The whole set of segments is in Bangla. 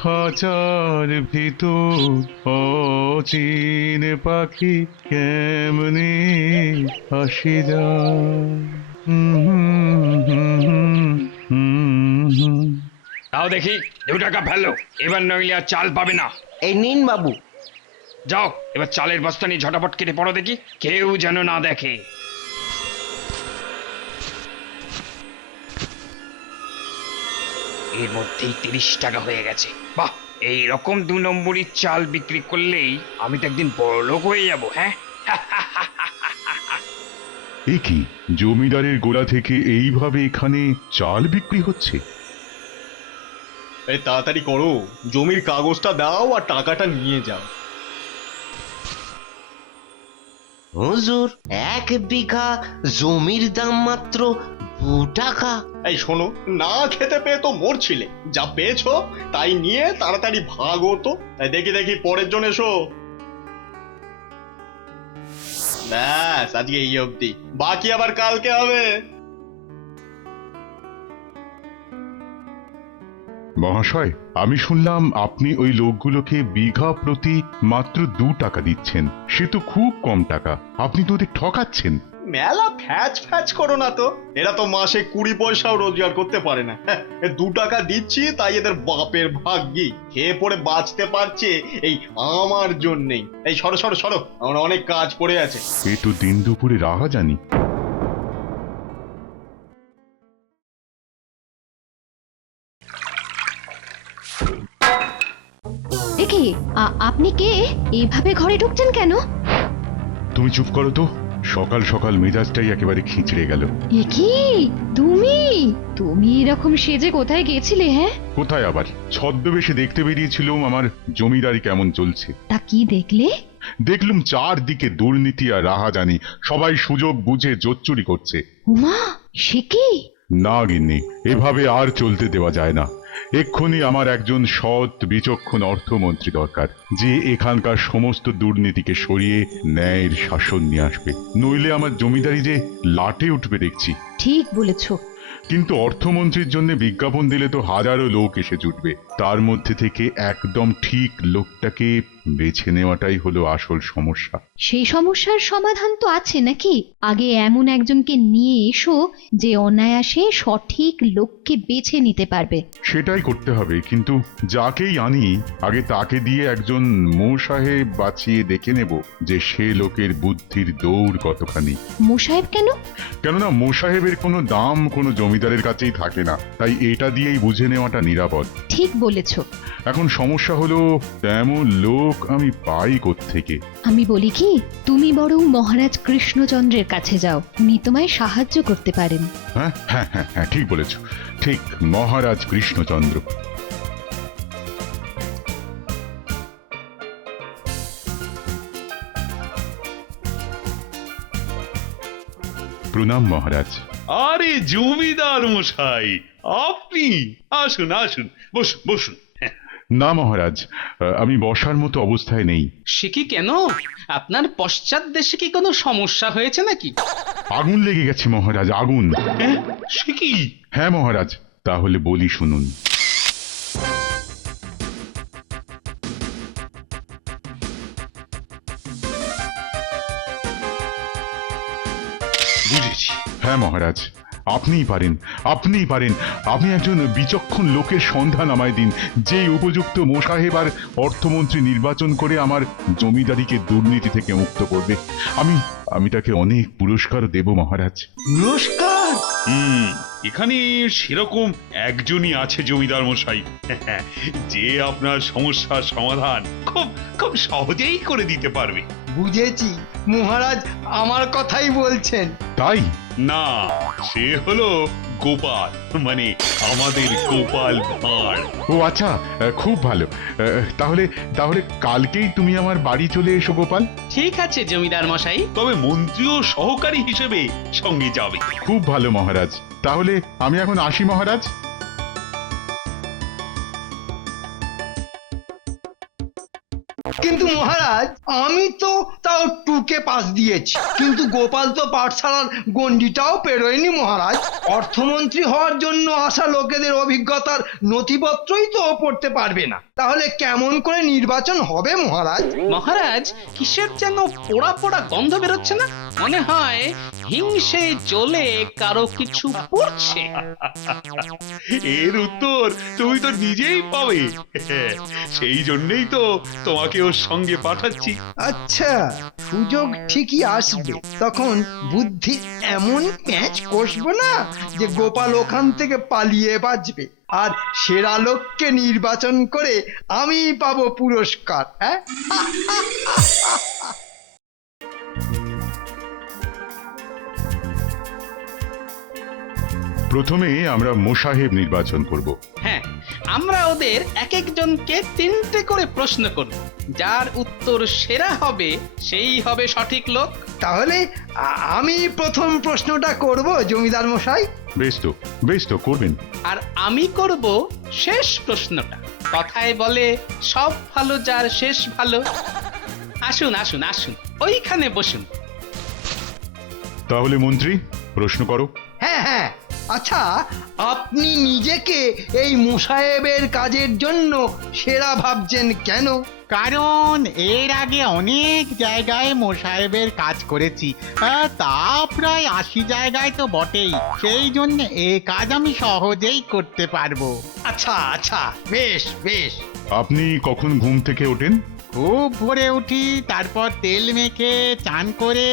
খাঁচার ভিতর অচিন পাখি কেমনে আসি যায়। তাও দেখি 2 টাকা ফেলো, এবার নইলে আর চাল পাবে না। এই নিন বাবু। যাও এবার চালের বস্তা নিয়ে ঝটাপট কেটে পড়ো দেখি, কেউ যেন না দেখে। এর মধ্যেই 30 টাকা হয়ে গেছে। বাহ, এই রকম 2 নম্বরই চাল বিক্রি করলেই আমি তো একদিন বড়লোক হয়ে যাব। হ্যাঁ, এ কি, জমিদারের গোলা থেকে এইভাবে এখানে চাল বিক্রি হচ্ছে? এই তাড়াতাড়ি করো, জমির কাগজটা দাও আর টাকাটা নিয়ে যাও। হুজুর, 1 বিঘা জমির দাম মাত্র 2 টাকা। এই শোনো, না খেতে পেয়ে তো মরছিলে, যা পেয়েছো তাই নিয়ে তাড়াতাড়ি ভাগো তো। এই দেখি দেখি পরের জন এসো। ব্যাস, আজকে এই অবধি, বাকি আবার কালকে হবে। মহাশয়, আমি শুনলাম আপনি ওই লোকগুলোকে বিঘা প্রতি মাত্র 2 টাকা দিচ্ছেন। সে তো খুব কম টাকা, আপনি তো ওদের ঠকাচ্ছেন। মেলা ফ্যাচ ফ্যাচ করো না তো, এরা তো মাসে 20 পয়সাও রোজগার করতে পারে না। 2 টাকা দিচ্ছি তাই এদের বাপের ভাগ্যি খেয়ে পড়ে বাঁচতে পারছে এই আমার জন্যেই। এই সরো সরো সরো, আমার অনেক কাজ পড়ে আছে। এ তো দিন দুপুরে রাহাজানি। একি আপনি কে? এইভাবে ঘরে ঢুকছেন কেন? তুমি চুপ করো তো, সকাল সকাল মেজাজটাই একেবারে খিঁচড়ে গেল। একি তুমি তুমি এরকম সেজে কোথায় গেছিলে? হ্যাঁ, কোথায় আবার, ছদ্মবেশে দেখতে বেরিয়েছিলাম আমার জমিদারি কেমন চলছে। তা কি দেখলে? দেখলুম চারদিকে দুর্নীতি আর রাহাজানি, সবাই সুযোগ বুঝে জোচ্চুরি করছে। উমা, সে কি? না গিন্নি, এভাবে আর চলতে দেওয়া যায় না। এক্ষুনি আমার একজন সৎ বিচক্ষণ অর্থমন্ত্রী দরকার, যে এখানকার সমস্ত দুর্নীতিকে সরিয়ে ন্যায়ের শাসন নিয়ে আসবে। নইলে আমার জমিদারি যে লাটে উঠবে দেখছি। ঠিক বলেছো। কিন্তু অর্থমন্ত্রীর জন্য বিজ্ঞাপন দিলে তো হাজারো লোক এসে জুটবে, তার মধ্যে থেকে একদম ঠিক লোকটাকে বেছে নেওয়াটাই হলো আসল সমস্যা। সেই সমস্যার সমাধান তো আছে নাকি? আগে এমন একজনকে নিয়ে এসো যে অনায়াসে সঠিক লোককে বেছে নিতে পারবে। সেটাই করতে হবে, কিন্তু যাকেই আনি আগে তাকে দিয়ে একজন মোসাহেব বাঁচিয়ে দেখে নেব যে সে লোকের বুদ্ধির দৌড় কতখানি। মোসাহেব কেন? কেননা মোসাহেবের কোনো দাম কোনো জমিদারের কাছেই থাকে না, তাই এটা দিয়েই বুঝে নেওয়াটা নিরাপদ। ঠিক বলেছো। এখন সমস্যা হলো তেমন লোক আমি পাই কোত্থেকে। আমি বলি কি, তুমি বরং মহারাজ কৃষ্ণচন্দ্রের কাছে যাও, উনি তোমায় সাহায্য করতে পারেন। হ্যাঁ হ্যাঁ হ্যাঁ হ্যাঁ, ঠিক বলেছ, ঠিক, মহারাজ কৃষ্ণচন্দ্র। প্রণাম মহারাজ। আরে জমিদার মশাই, আপনি আসুন আসুন, বসুন বসুন। না মহারাজ, আমি বসার মতো অবস্থায় নেই। সে কি কেন? আপনার পশ্চাৎ দেশে কি কোনো সমস্যা হয়েছে নাকি? আগুন লেগে গেছে মহারাজ, আগুন। সে কি? হ্যাঁ মহারাজ, তাহলে বলি শুনুন। বুঝেছি। হ্যাঁ মহারাজ, আপনিই পারেন, আপনিই পারেন। আপনি একজন বিচক্ষণ লোকের সন্ধান আমায় দিন, যে উপযুক্ত মোসাহেব আর অর্থমন্ত্রী নির্বাচন করে আমার জমিদারিকে দুর্নীতি থেকে মুক্ত করবে। আমি তাকে অনেক পুরস্কার দেব মহারাজ। পুরস্কার? এখানে সেরকম একজনই আছে জমিদার মশাই, যে আপনার সমস্যার সমাধান খুব খুব সহজেই করে দিতে পারবে। বুঝেছি, মহারাজ আমার কথাই বলছেন। তাই? না, সে হলো গোপাল, মানে আমাদের গোপাল ভাঁড়। ও আচ্ছা, খুব ভালো। তাহলে তাহলে কালকেই তুমি আমার বাড়ি চলে এসো গোপাল। ঠিক আছে জমিদার মশাই। তবে মন্ত্রী ও সহকারী হিসেবে সঙ্গে যাবে। খুব ভালো মহারাজ, তাহলে আমি এখন আসি মহারাজ। কিন্তু মহারাজ, আমি তো হিসাবটাও টুকে পাস দিয়েছি, কিন্তু গোপাল তো পাঠশালার গণ্ডিটাও পেরোয়নি মহারাজ। অর্থমন্ত্রী হওয়ার জন্য আসা লোকেদের অভিজ্ঞতার নথিপত্রই তো ও পড়তে পারবে না, তাহলে কেমন করে নির্বাচন হবে মহারাজ? মহারাজ, কিসের যেন পোড়া পোড়া গন্ধ বেরোচ্ছে না? মনে হয় হিংসে জ্বলে কারো কিছু পড়ছে। এর উত্তর তুমি তো নিজেই পাবে। সেই জন্যই তো তোমাকে ওর সঙ্গে পাঠাচ্ছি। আচ্ছা, সুযোগ ঠিকই আসবে, তখন বুদ্ধি এমন প্যাঁচ কষবো না যে গোপাল ওখান থেকে পালিয়ে বাঁচবে, আর সেরা লোককে নির্বাচন করে আমি পাবো পুরস্কার। হ্যাঁ, প্রথমে আমরা মোসাহেব নির্বাচন করব। হ্যাঁ, আমরা ওদের এক একজনকে 3টে করে প্রশ্ন করব। যার উত্তর সেরা হবে সেই হবে সঠিক লোক। তাহলে আমি প্রথম প্রশ্নটা করব জমিদার মশাই। বেশ তো করবেন। আর আমি করব শেষ প্রশ্নটা। কথায় বলে সব ভালো যার শেষ ভালো। আসুন আসুন আসুন, ওইখানে বসুন। তাহলে মন্ত্রী, প্রশ্ন করো। হ্যাঁ হ্যাঁ, আচ্ছা, আপনি নিজেকে এই মোসাহেবের কাজের জন্য সেরা ভাবছেন কেন? কারণ এর আগে অনেক জায়গায় মোসাহেবের কাজ করেছি, তা প্রায় 80 জায়গায় তো বটেই। সেই জন্য এই কাজ আমি সহজেই করতে পারবো। আচ্ছা আচ্ছা, বেশ বেশ। আপনি কখন ঘুম থেকে ওঠেন? খুব ভোরে উঠি, তারপর তেল মেখে চান করে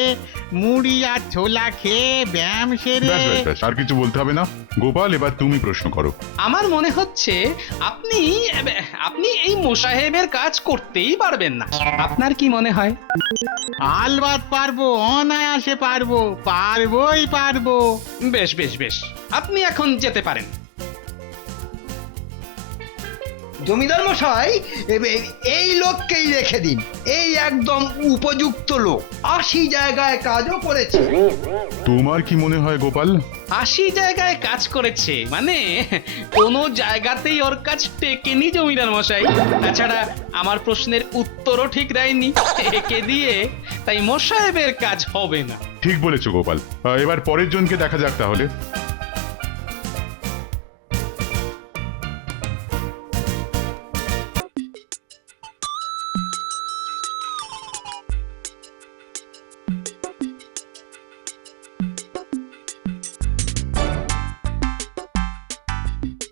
মুড়ি আর ছোলা খেয়ে ব্যায়াম সেরে। ব্যাস, আর কিছু বলতে হবে না। গোপাল, এবার তুমি প্রশ্ন করো। আমার মনে হচ্ছে আপনি আপনি এই মোসাহেবের কাজ করতেই পারবেন না। আপনার কি মনে হয়? আলবাত পারবো, অনায়াসে পারবোই পারবো। বেশ বেশ বেশ, আপনি এখন যেতে পারেন। জমিদার মশাই, এই লোককেই রেখে দিন, এই একদম উপযুক্ত লোক, 80 জায়গায় কাজও করেছে। তোমার কি মনে হয় গোপাল? 80 জায়গায় কাজ করেছে মানে কোনো জায়গাতেই ওর কাজ টেকেনি জমিদার মশাই। তাছাড়া আমার প্রশ্নের উত্তরও ঠিক দেয়নি, একে দিয়ে তাই মোসাহেবের কাজ হবে না। ঠিক বলেছো গোপাল। এবার পরের জনকে দেখা যাক তাহলে।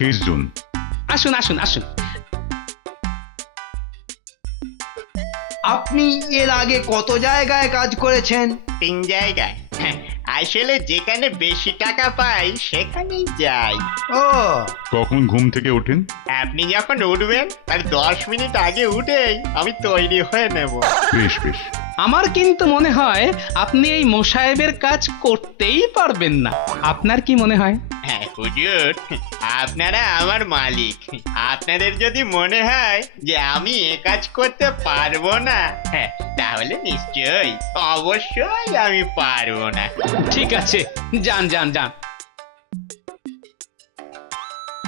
শেষ জন। আসুন আসুন আসুন। আপনি এর আগে কত জায়গায় কাজ করেছেন? 3 জায়গায়। আসলে যেখানে বেশি টাকা পাই সেখানেই যাই। ও, কখন ঘুম থেকে ওঠেন? আপনি যখন উঠবেন তার 10 মিনিট আগে উঠেই আমি তৈরি হয়ে নেব। বেশ। আমার কিন্তু মনে হয় আপনি এই মোসাহেবের কাজ করতেই পারবেন না। আপনার কি মনে হয়? হ্যাঁ হুজুর, আপনারা আমার মালিক। আপনাদের যদি মনে হয় যে আমি এ কাজ করতে পারবো না, তাহলে নিশ্চয়ই অবশ্যই আমি পারবো না। ঠিক আছে, যান যান যান।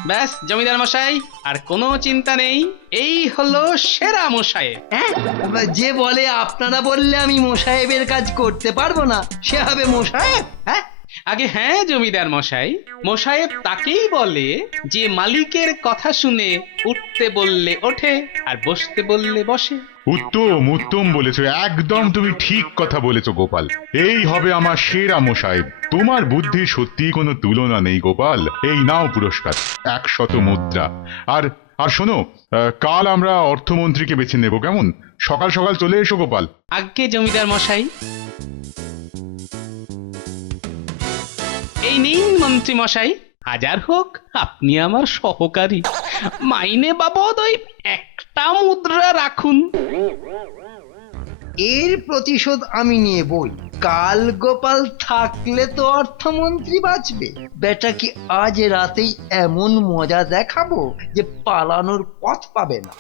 ব্যাস জমিদার মশাই, আর কোনো চিন্তা নেই। এই হলো সেরা মোসাহেব। হ্যাঁ, যে বলে আপনারা বললে আমি মোসাহেবের কাজ করতে পারবো না, সে হবে মোসাহেব? হ্যাঁ, আগে হ্যাঁ জমিদার মশাই, মোসাহেব তাকেই বলে যে মালিকের কথা শুনে উঠতে বললে ওঠে আর বসতে বললে বসে। উত্তম বলেছো, একদম তুমি ঠিক কথা বলেছো গোপাল। এই হবে আমার সেরা মোসাহেব। তোমার বুদ্ধির সত্যিই কোনো তুলনা নেই গোপাল। এই নাও পুরস্কার, 100 মুদ্রা। আর শোনো, কাল আমরা অর্থমন্ত্রীকে বেছে নেব, কেমন? সকাল সকাল চলে এসো গোপাল। আগে জমিদার মশাই। এই নিন মন্ত্রী মশাই, হাজার হোক আপনি আমার সহকারী। মাইনে বাবদ ওই 1টা মুদ্রা রাখুন। এর প্রতিশোধ আমি নেবই। কাল গোপাল থাকলে তো অর্থমন্ত্রী বাঁচবে। বেটা কি আজ রাতেই এমন মজা দেখাবো যে পালানোর পথ পাবে না।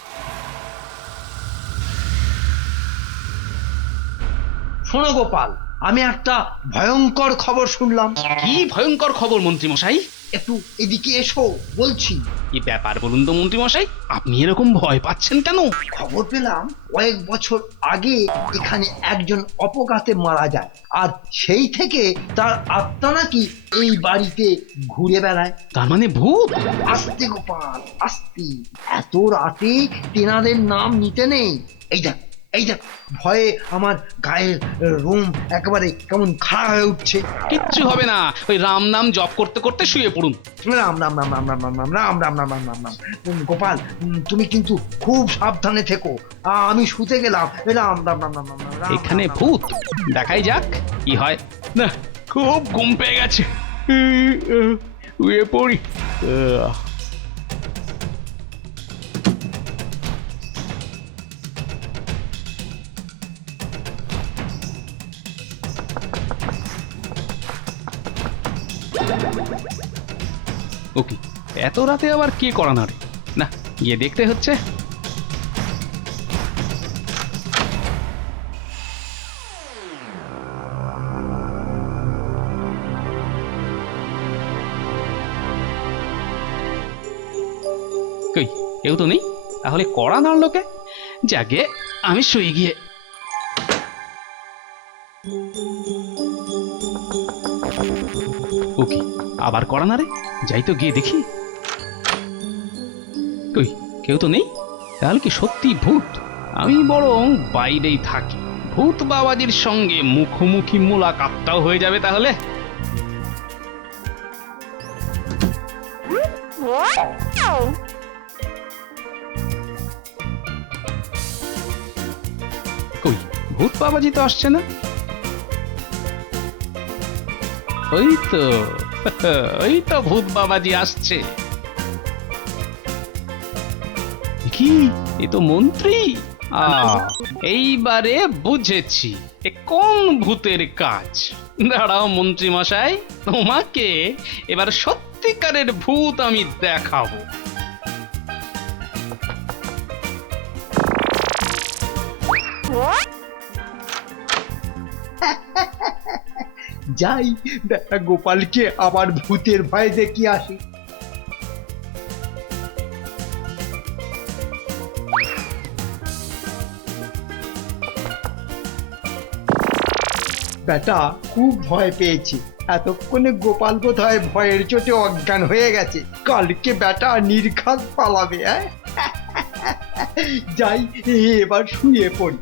শোনো গোপাল, আমি একটা ভয়ঙ্কর খবর শুনলাম। কি ভয়ঙ্কর খবর মন্ত্রী মশাই? একটু এদিকে এসো বলছি। কি ব্যাপার বলুন তো মন্ত্রী মশাই, আপনি এরকম ভয় পাচ্ছেন কেন? খবর পেলাম কয়েক বছর আগে এখানে একজন অপঘাতে মারা যায়, আর সেই থেকে তার আত্মা নাকি এই বাড়িতে ঘুরে বেড়ায়। তার মানে ভূত? আস্তে গোপাল আস্তে, এত রাতে তেনাদের নাম নিতে নেই। এই দেখ এই দেখ, ভয়ে আমার গায়ের রোম একেবারে কেমন খাড়া হয়ে উঠছে। কিচ্ছু হবে না, ওই রাম নাম জপ করতে করতে শুয়ে পড়ুন। রাম রাম রাম রাম রাম রাম রাম রাম রাম রাম রাম রাম রাম। গোপাল তুমি কিন্তু খুব সাবধানে থেকো, আমি শুতে গেলাম। রাম রাম রাম রাম রাম রাম। এখানে ভূত, দেখাই যাক কি হয়। না, খুব ঘুম পেয়ে গেছে, শুয়ে পড়ি। ওকে, এত রাতে আবার কে করা নাড়ে? না, গিয়ে দেখতে হচ্ছে। কই, কেউ তো নেই, তাহলে কড়া নাড়লো কে? যাকে আমি শুয়ে গিয়ে। ওকে, আবার কড়া নাড়ে, যাই তো গিয়ে দেখি। কই, কেউ তো নেই, তাহলে কি সত্যি ভূত? আমি বরং বাইরেই থাকি, ভূত বাবাজির সঙ্গে মুখোমুখি মোলাকাতটাও হয়ে যাবে তাহলে। কই, ভূত বাবাজি তো আসছে না। ওই তো ওই তো ভূত বাবাজি আসছে। কি, এ তো মন্ত্রী। এইবারে বুঝেছি এ কোন ভূতের কাজ। দাঁড়াও মন্ত্রী মশাই, তোমাকে এবার সত্যিকারের ভূত আমি দেখাবো। যাই বেটা গোপালকে আবার ভূতের ভয় দেখিয়ে আসি। বেটা খুব ভয় পেয়েছি, এতক্ষণে গোপাল বোধহয় ভয়ের চোটে অজ্ঞান হয়ে গেছে। কালকে বেটা নির্ঘাত পালাবে। যাই এবার শুয়ে পড়ি।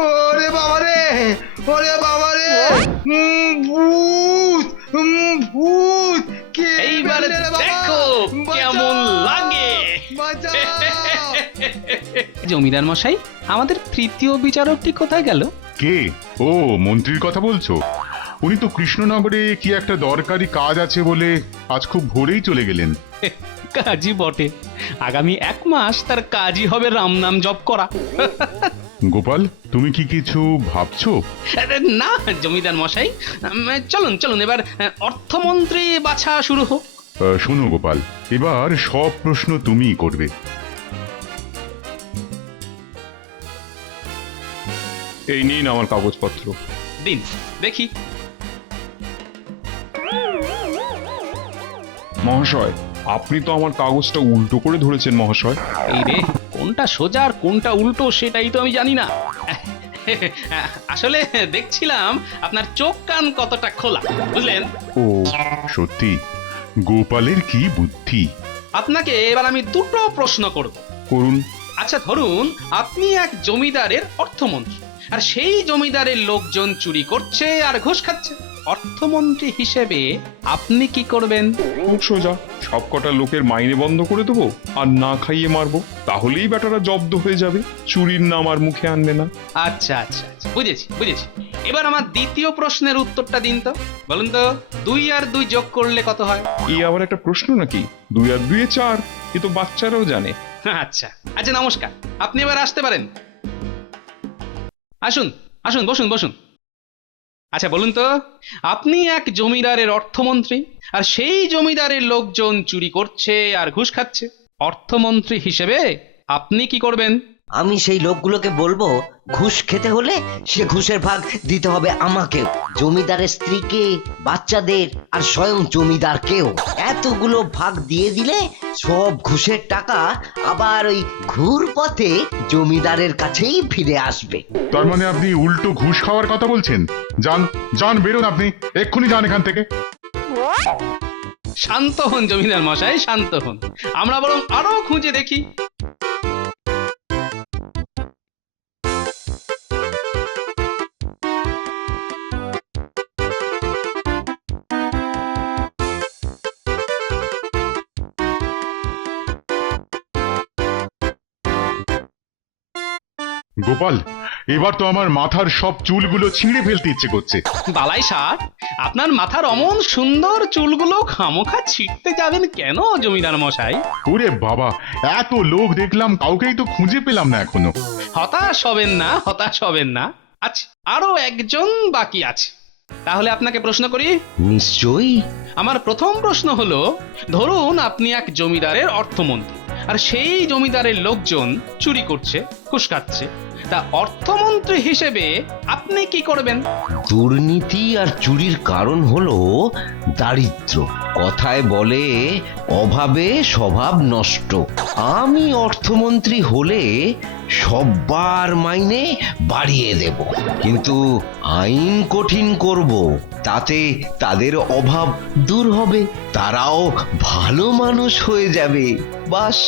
ওরে বাবারে, ওরে বাবারে, ভূত ভূত। কে এইবারে ফেললে রে বাবা? দেখো কেমন লাগে। বাঁচাও। জমিদার মশাই, আমাদের তৃতীয় বিচারকটি কোথায় গেল? কে? ও, মন্ত্রীর কথা বলছো? উনি তো কৃষ্ণনগরে কি একটা দরকারি কাজ আছে বলে আজ খুব ভোরেই চলে গেলেন। কাজী বটে, আগামী 1 মাস তার কাজই হবে রাম নাম জপ করা। গোপাল, তুমি কি কিছু ভাবছো? না জমিদার মশাই, চলুন চলুন, এবার অর্থমন্ত্রী বাছা শুরু হোক। শোনো গোপাল, এবার সব প্রশ্ন তুমিই করবে। এই নিন আমার কাগজপত্র। দিন দেখি। মহাশয়, আপনি তো আমার কাগজটা উল্টো করে ধরেছেন মহাশয়। এই রে, কোনটা সোজা আর কোনটা উল্টো সেটাই তো আমি জানি না। আসলে দেখছিলাম আপনার চোখ কান কতটা খোলা, বুঝলেন? ও সত্যি, গোপালের কি বুদ্ধি। আপনাকে এবার আমি 2টো প্রশ্ন করব। করুন। আচ্ছা ধরুন, আপনি এক জমিদারের অর্থমন্ত্রী, আর সেই জমিদারের লোকজন চুরি করছে আর ঘুষ খাচ্ছে। অর্থমন্ত্রী হিসেবে আপনি কি করবেন? খুব সোজা, সবকটা লোকের মাইনে বন্ধ করে দেবো আর না খাইয়ে মারবো, তাহলেই বেটারা জব্দ হয়ে যাবে, চুরির নাম আর মুখে আনবে না। আচ্ছা আচ্ছা আচ্ছা, বুঝেছি বুঝেছি। এবার আমার দ্বিতীয় প্রশ্নের উত্তরটা দিন তো। বলুন তো, 2 আর 2 যোগ করলে কত হয়? এই আবার একটা প্রশ্ন নাকি? 2 আর 2 4, এ তো বাচ্চারাও জানে। আচ্ছা আচ্ছা, নমস্কার, আপনি এবার আসতে পারেন। আসুন আসুন, বসুন বসুন। আচ্ছা বলুন তো, আপনি এক জমিদারের অর্থমন্ত্রী, আর সেই জমিদারের লোকজন চুরি করছে আর ঘুষ খাচ্ছে। অর্থমন্ত্রী হিসেবে আপনি কি করবেন? আমি সেই লোকগুলোকে বলবো ঘুষ খেতে হলে সে ঘুষের ভাগ দিতে হবে আমাকেও, জমিদারের স্ত্রীকে, বাচ্চাদের আর স্বয়ং জমিদারকেও। এতগুলো ভাগ দিয়ে দিলে সব ঘুষের টাকা আবার ওই ঘুর পথে জমিদারের কাছেই ফিরে আসবে। তার মানে আপনি উল্টো ঘুষ খাওয়ার কথা বলছেন? যান যান, বেরোন, আপনি এক্ষুনি যান এখান থেকে। শান্ত হন জমিদার মশাই, শান্ত হন। আমরা বরং আরো খুঁজে দেখি। গোপাল, এবার তো আমার মাথার সব চুলগুলো ছিঁড়ে ফেলতে ইচ্ছে করছে। বালাই ষাট, আপনার মাথার অমন সুন্দর চুলগুলো খামোখা ছিটতে যাবেন কেন জমিদার মশাই? ওরে বাবা, এত লোক দেখলাম, কাউকেই তো খুঁজে পেলাম না এখনো। হতাশ হবেন না, হতাশ হবেন না। আচ্ছা, আরো একজন বাকি আছে। তাহলে আপনাকে প্রশ্ন করি। নিশ্চয়ই। আমার প্রথম প্রশ্ন হলো, ধরুন আপনি এক জমিদারের অর্থমন্ত্রী, আর সেই জমিদারের লোকজন চুরি করছে, ঘুষ খাচ্ছে। তা অর্থমন্ত্রী হিসেবে আপনি কি করবেন? দুর্নীতি আর চুরির কারণ হলো দারিদ্র। কথায় বলে অভাবে স্বভাব নষ্ট। আমি অর্থমন্ত্রী হলে সব্বার মাইনে বাড়িয়ে দেব, কিন্তু আইন কঠিন করব, তাতে তাদের অভাব দূর হবে, তারাও ভালো মানুষ হয়ে যাবে। বাস,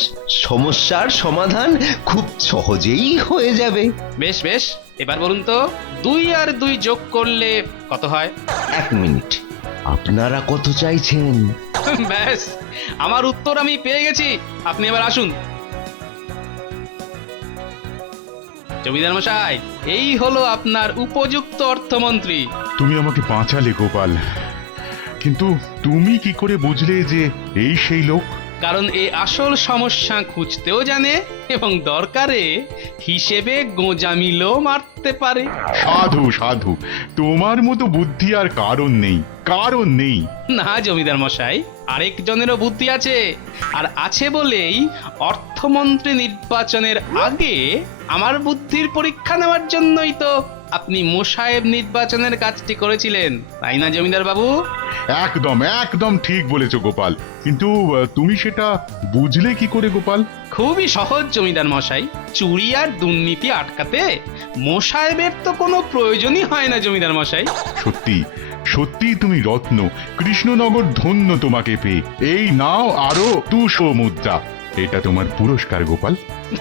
সমস্যার সমাধান খুব সহজেই হয়ে যাবে। বেশ বেশ, এবার বলুন তো 2 আর 2 যোগ করলে কত হয়? 1 মিনিট, আপনারা কত চাইছেন? ব্যাস, আমার উত্তর আমি পেয়ে গেছি। আপনি এবার আসুন। জমিদার মশাই, এই হলো আপনার উপযুক্ত অর্থমন্ত্রী। তুমি আমাকে বাঁচালে গোপাল, কিন্তু তুমি কি করে বুঝলে যে এই সেই লোক? কারণ এ আসল সমস্যা খুঁজতেও জানে এবং দরকারে হিসেবে গোঁজামিলও মারতে পারে। সাধু সাধু, তোমার মতো বুদ্ধি আর কারণ নেই, কারণ নেই। না জমিদার মশাই, আরেকজনেরও বুদ্ধি আছে, আর আছে বলেই অর্থমন্ত্রী নির্বাচনের আগে আমার বুদ্ধির পরীক্ষা নেওয়ার জন্যই তো আপনি মোসাহেব নির্বাচনের কাজটি করেছিলেন, তাই না জমিদার বাবু? একদম একদম ঠিক বলেছো গোপাল, কিন্তু তুমি সেটা বুঝলে কি করে গোপাল? খুবই সহজ জমিদার মশাই। চুরি আর দুর্নীতি আটকাতে মোসাহেবের তো কোনো প্রয়োজনই হয় না জমিদার মশাই। সত্যি সত্যি তুমি রত্ন, কৃষ্ণনগর ধন্য তোমাকে পেয়ে। এই নাও আরো 200 মুদ্রা, এটা তোমার পুরস্কার গোপাল।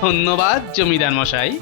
ধন্যবাদ জমিদার মশাই।